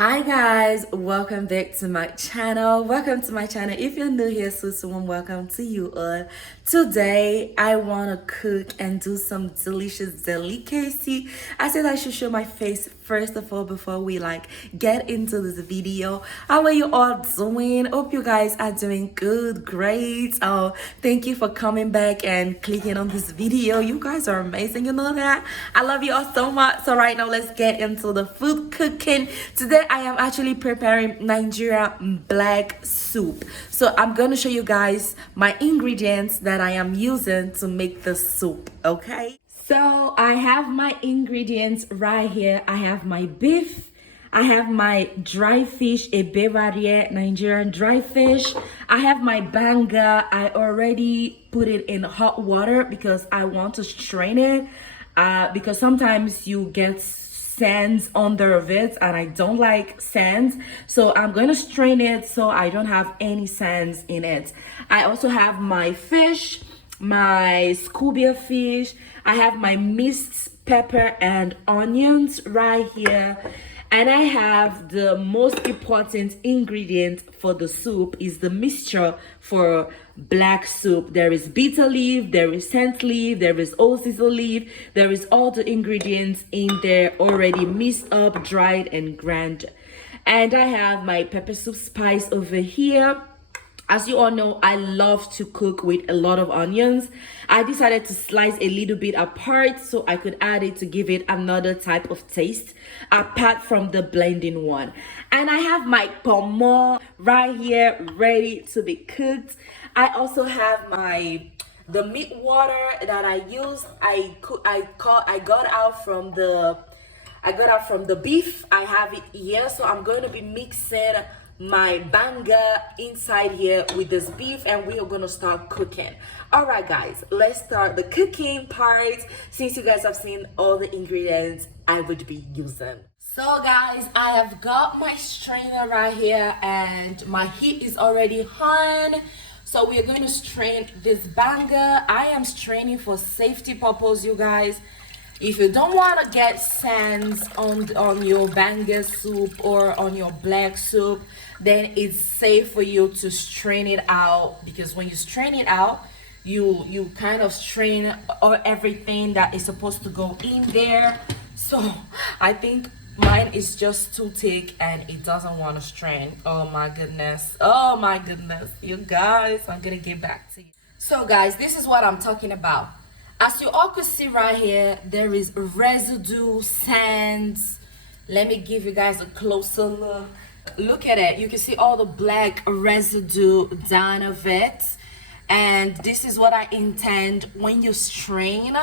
Hi guys, welcome back to my channel. Welcome to my channel. If you're new here, so someone welcome to you all. Today I want to cook and do some delicious delicacy. I said I should show my face first of all before we get into this video. How are you all doing? Hope you guys are doing good, great. Oh, thank you for coming back and clicking on this video. You guys are amazing, you know that. I love you all so much. So right now let's get into the food cooking. Today I am actually preparing Nigerian black soup. So I'm going to show you guys my ingredients that I am using to make the soup, okay? So I have my ingredients right here. I have my beef. I have my dry fish, a Bavaria Nigerian dry fish. I have my banga. I already put it in hot water because I want to strain it. Because sometimes you get sands under of it and I don't like sands, so I'm going to strain it so I don't have any sands in it. I also have my fish, my scuba fish. I have my minced pepper and onions right here, and I have the most important ingredient for the soup is the mixture for black soup. There is bitter leaf, there is scent leaf, there is Uziza leaf. There is all the ingredients in there already mixed up, dried and ground. And I have my pepper soup spice over here. As you all know, I love to cook with a lot of onions. I decided to slice a little bit apart so I could add it to give it another type of taste apart from the blending one. And I have my Kpomo right here ready to be cooked. I also have the meat water that I used. I got out from the beef. I have it here, so I'm going to be mixing my banga inside here with this beef and we are gonna start cooking. All right guys, let's start the cooking part since you guys have seen all the ingredients I would be using. So guys, I have got my strainer right here and my heat is already on. So we are going to strain this banga. I am straining for safety purpose, you guys. If you don't want to get sands on your banga soup or on your black soup, then it's safe for you to strain it out, because when you strain it out, you kind of strain everything that is supposed to go in there. So I think mine is just too thick and it doesn't want to strain. Oh my goodness, you guys, I'm gonna get back to you. So guys, this is what I'm talking about. As you all could see right here, there is residue, sands. Let me give you guys a closer look. Look at it. You can see all the black residue down of it. And this is what I intend. When you strain,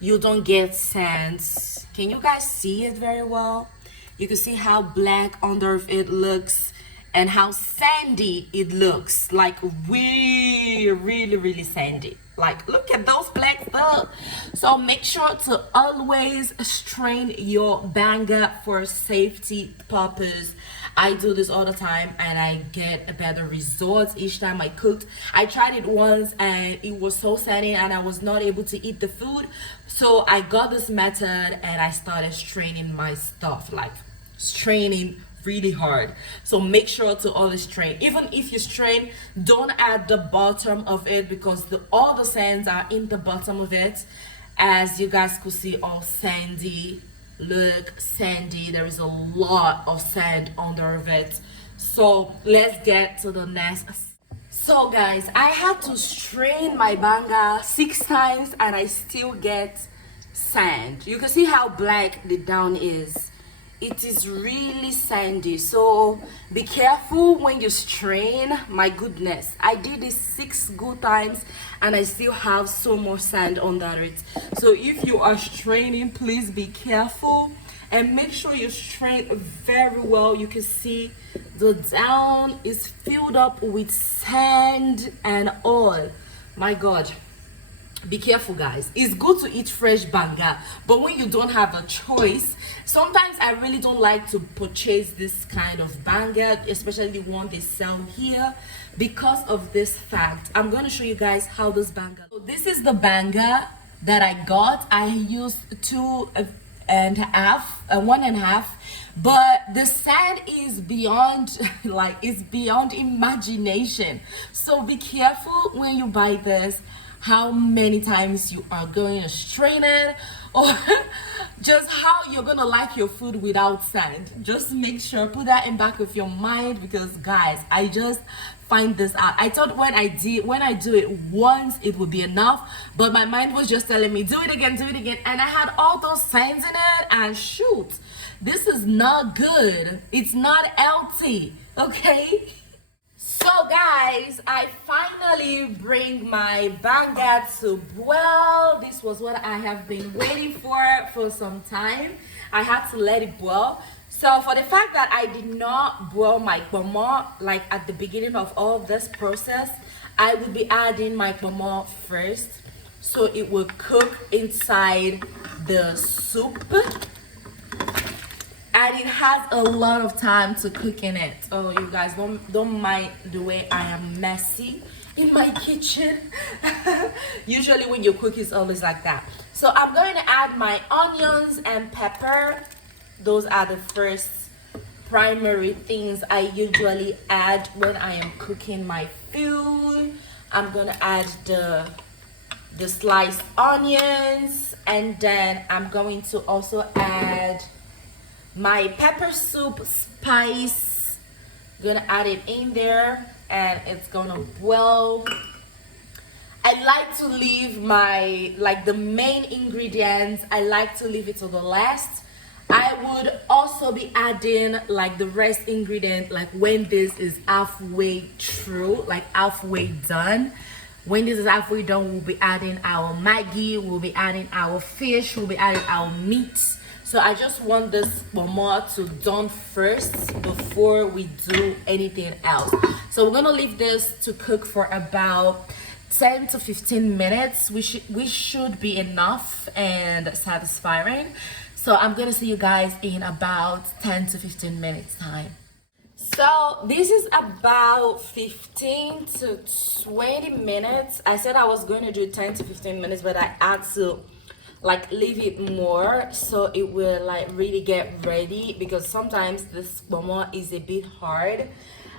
you don't get sands. Can you guys see it very well? You can see how black under it looks and how sandy it looks. Like really sandy. Like, look at those black stuff. So make sure to always strain your banga for safety purpose. I do this all the time and I get a better results each time I cooked. I tried it once and it was so sandy and I was not able to eat the food. So I got this method and I started straining my stuff, like straining really hard. So make sure to always strain. Even if you strain, don't add the bottom of it because all the sands are in the bottom of it. As you guys could see, all sandy. Look, sandy. There is a lot of sand under of it. So let's get to the next. So guys, I had to strain my banga 6 times and I still get sand. You can see how black the down is. It is really sandy, so be careful when you strain. My goodness, I did this 6 good times and I still have so much sand under it. So if you are straining, please be careful and make sure you strain very well. You can see the down is filled up with sand and oil. My God, be careful guys. It's good to eat fresh banga, but when you don't have a choice, sometimes I really don't like to purchase this kind of banga, especially the one they sell here, because of this fact. I'm going to show you guys how this banga. So this is the banga that I got. I used and half, 1.5. But the sand is beyond like it's beyond imagination. So be careful when you buy this how many times you are going to strain it, or just how you're gonna like your food without sand. Just make sure, put that in back of your mind, because guys, I just find this out. I thought when I do it once it would be enough, but my mind was just telling me do it again, and I had all those sands in it, and shoot, this is not good. It's not healthy, okay? So guys, I finally bring my banga to boil. This was what I have been waiting for some time. I had to let it boil. So for the fact that I did not boil my kpomo like at the beginning of all this process, I will be adding my kpomo first, so it will cook inside the soup. And it has a lot of time to cook in it. Oh, you guys, don't mind the way I am messy in my kitchen. Usually when you cook, it's always like that. So I'm going to add my onions and pepper. Those are the first primary things I usually add when I am cooking my food. I'm gonna add the sliced onions, and then I'm going to also add my pepper soup spice. Gonna add it in there, and it's gonna boil. I like to leave my the main ingredients, I like to leave it to the last. I would also be adding the rest ingredient when this is halfway through, halfway done. When this is halfway done, we'll be adding our Maggi, we'll be adding our fish, we'll be adding our meat. So I just want this kpomo to done first before we do anything else. So we're gonna leave this to cook for about 10 to 15 minutes. We should be enough and satisfying. So I'm gonna see you guys in about 10 to 15 minutes time. So this is about 15 to 20 minutes. I said I was going to do 10 to 15 minutes, but I had to leave it more so it will really get ready, because sometimes this kpomo is a bit hard.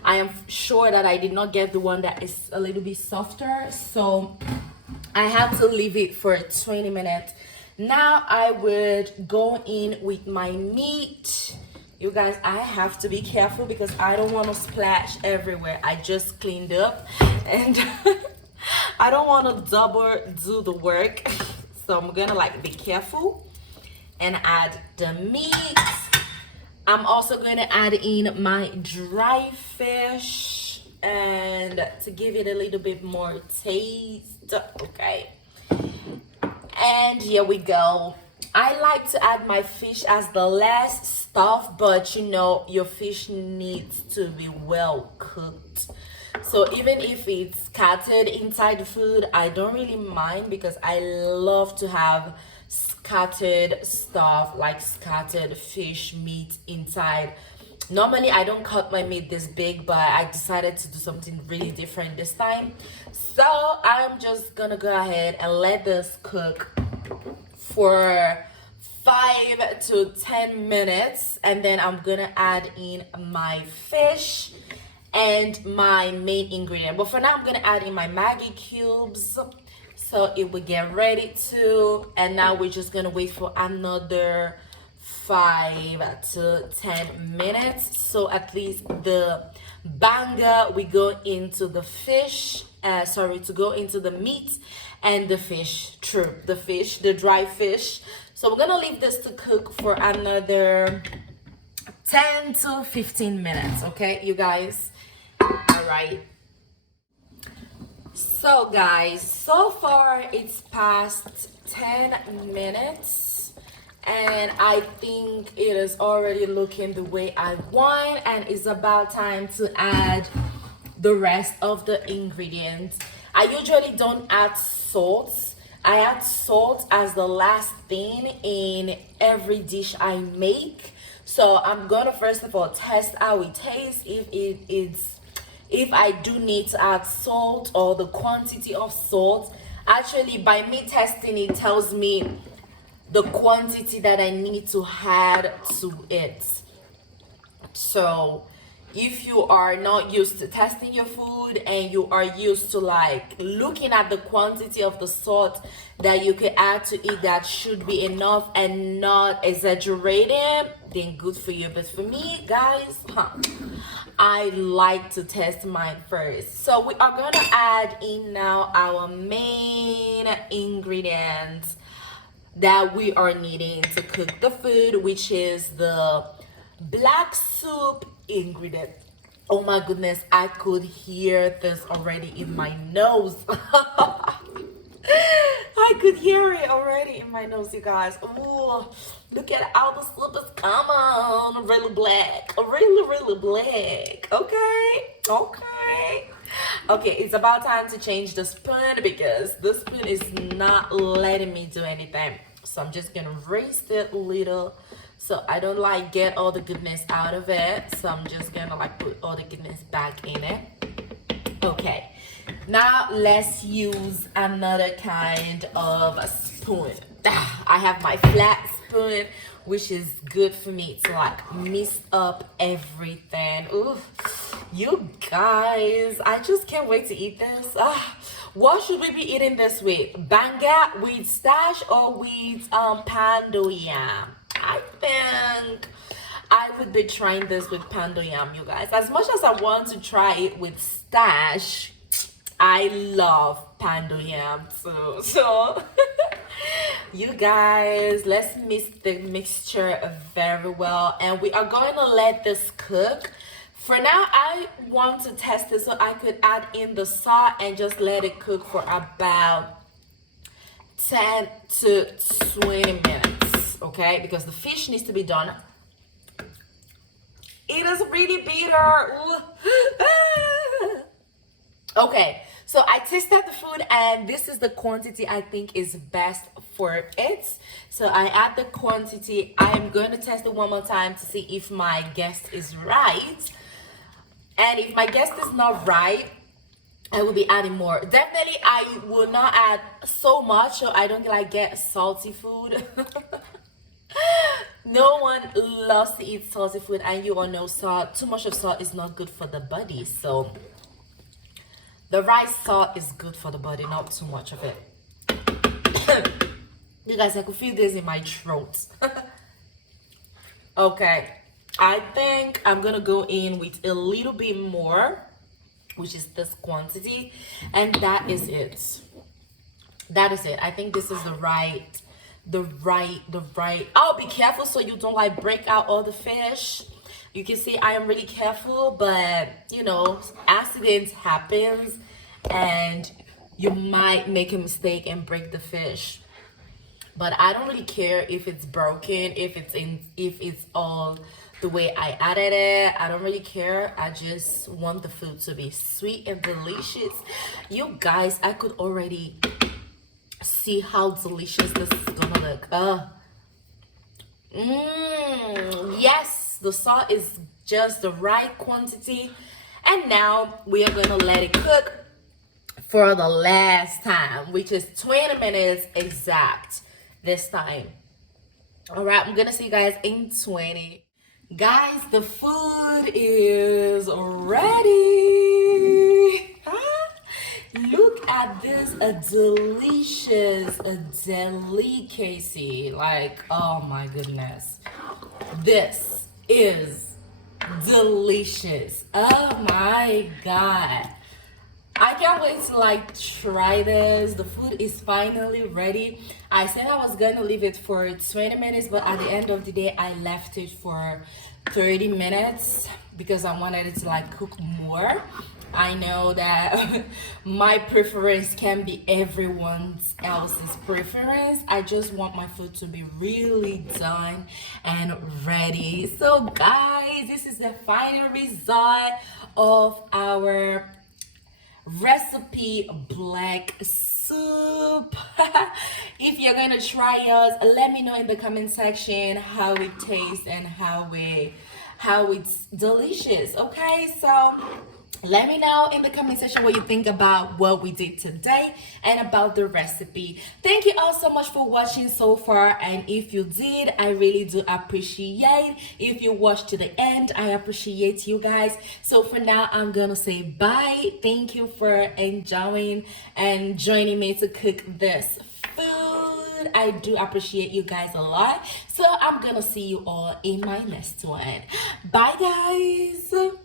I am sure that I did not get the one that is a little bit softer, so I had to leave it for 20 minutes. Now I would go in with my meat. You guys, I have to be careful because I don't want to splash everywhere. I just cleaned up and I don't want to double do the work. So I'm gonna be careful and add the meat. I'm also gonna add in my dry fish and to give it a little bit more taste. Okay. And here we go. I like to add my fish as the last stuff, but your fish needs to be well cooked. So even if it's scattered inside the food, I don't really mind, because I love to have scattered stuff, scattered fish meat inside. Normally I don't cut my meat this big, but I decided to do something really different this time. So I'm just gonna go ahead and let this cook for 5 to 10 minutes, and then I'm gonna add in my fish and my main ingredient. But for now, I'm gonna add in my Maggi cubes so it will get ready too. And now we're just gonna wait for another 5 to 10 minutes, so at least the banga we go into the fish, to go into the meat and the fish, the dry fish. So we're gonna leave this to cook for another 10 to 15 minutes, okay, you guys? All right. So guys, so far it's past 10 minutes and I think it is already looking the way I want, and it's about time to add the rest of the ingredients. I usually don't add salt. I add salt as the last thing in every dish I make. So I'm gonna first of all test how it tastes, if I do need to add salt or the quantity of salt. Actually, by me testing, it tells me the quantity that I need to add to it. So if you are not used to testing your food and you are used to like looking at the quantity of the salt that you can add to it, that should be enough and not exaggerating, then good for you. But for me, guys, I like to test mine first. So we are gonna add in now our main ingredients that we are needing to cook the food, which is the black soup ingredient. Oh my goodness, I could hear this already in my nose. I could hear it already in my nose, you guys. Ooh, look at how the soup is coming. Really black. Really black. Okay, it's about time to change the spoon because the spoon is not letting me do anything. So I'm just gonna raise it a little so I don't like get all the goodness out of it. So I'm just gonna like put all the goodness back in it. Okay, now let's use another kind of spoon. I have my flat spoon, which is good for me to like mix up everything. Ooh, you guys, I just can't wait to eat this. What should we be eating this with? Banga with stash or with pando yam? I think I would be trying this with pando yam, you guys. As much as I want to try it with stash, I love pando yam too. So you guys, let's mix the mixture very well and we are going to let this cook. For now, I want to test it so I could add in the salt and just let it cook for about 10 to 20 minutes, okay? Because the fish needs to be done. It is really bitter. Okay, so I tasted the food and this is the quantity I think is best for it. So I add the quantity. I'm going to test it one more time to see if my guess is right. And if my guess is not right, I will be adding more. Definitely, I will not add so much so I don't like get salty food. No one loves to eat salty food, and you all know salt. Too much of salt is not good for the body. So the right salt is good for the body, not too much of it. You guys, I could feel this in my throat. Okay, I think I'm gonna go in with a little bit more, which is this quantity, and that is it. That is it. I think this is the right. Oh, be careful so you don't like break out all the fish. You can see I am really careful, but you know, accidents happens and you might make a mistake and break the fish. But I don't really care if it's broken, if it's all the way I added it. I don't really care. I just want the food to be sweet and delicious. You guys, I could already see how delicious this is gonna look. Yes, the salt is just the right quantity. And now we are gonna let it cook for the last time, which is 20 minutes exact this time. All right, I'm gonna see you guys in 20. Guys, the food is ready. Look at this, a delicious, a delicacy. Like, oh my goodness. This is delicious. Oh my God. I can't wait to like try this. The food is finally ready. I said I was gonna leave it for 20 minutes, but at the end of the day, I left it for 30 minutes because I wanted it to like cook more. I know that my preference can be everyone else's preference. I just want my food to be really done and ready. So guys, this is the final result of our recipe black soup. If you're gonna try yours, let me know in the comment section how it tastes and how it's delicious. Okay, so Let me know in the comment section what you think about what we did today and about the recipe. Thank you all so much for watching so far, and if you did, I really do appreciate. If you watched to the end, I appreciate you guys. So for now, I'm gonna say bye. Thank you for enjoying and joining me to cook this food. I do appreciate you guys a lot. So I'm gonna see you all in my next one. Bye guys.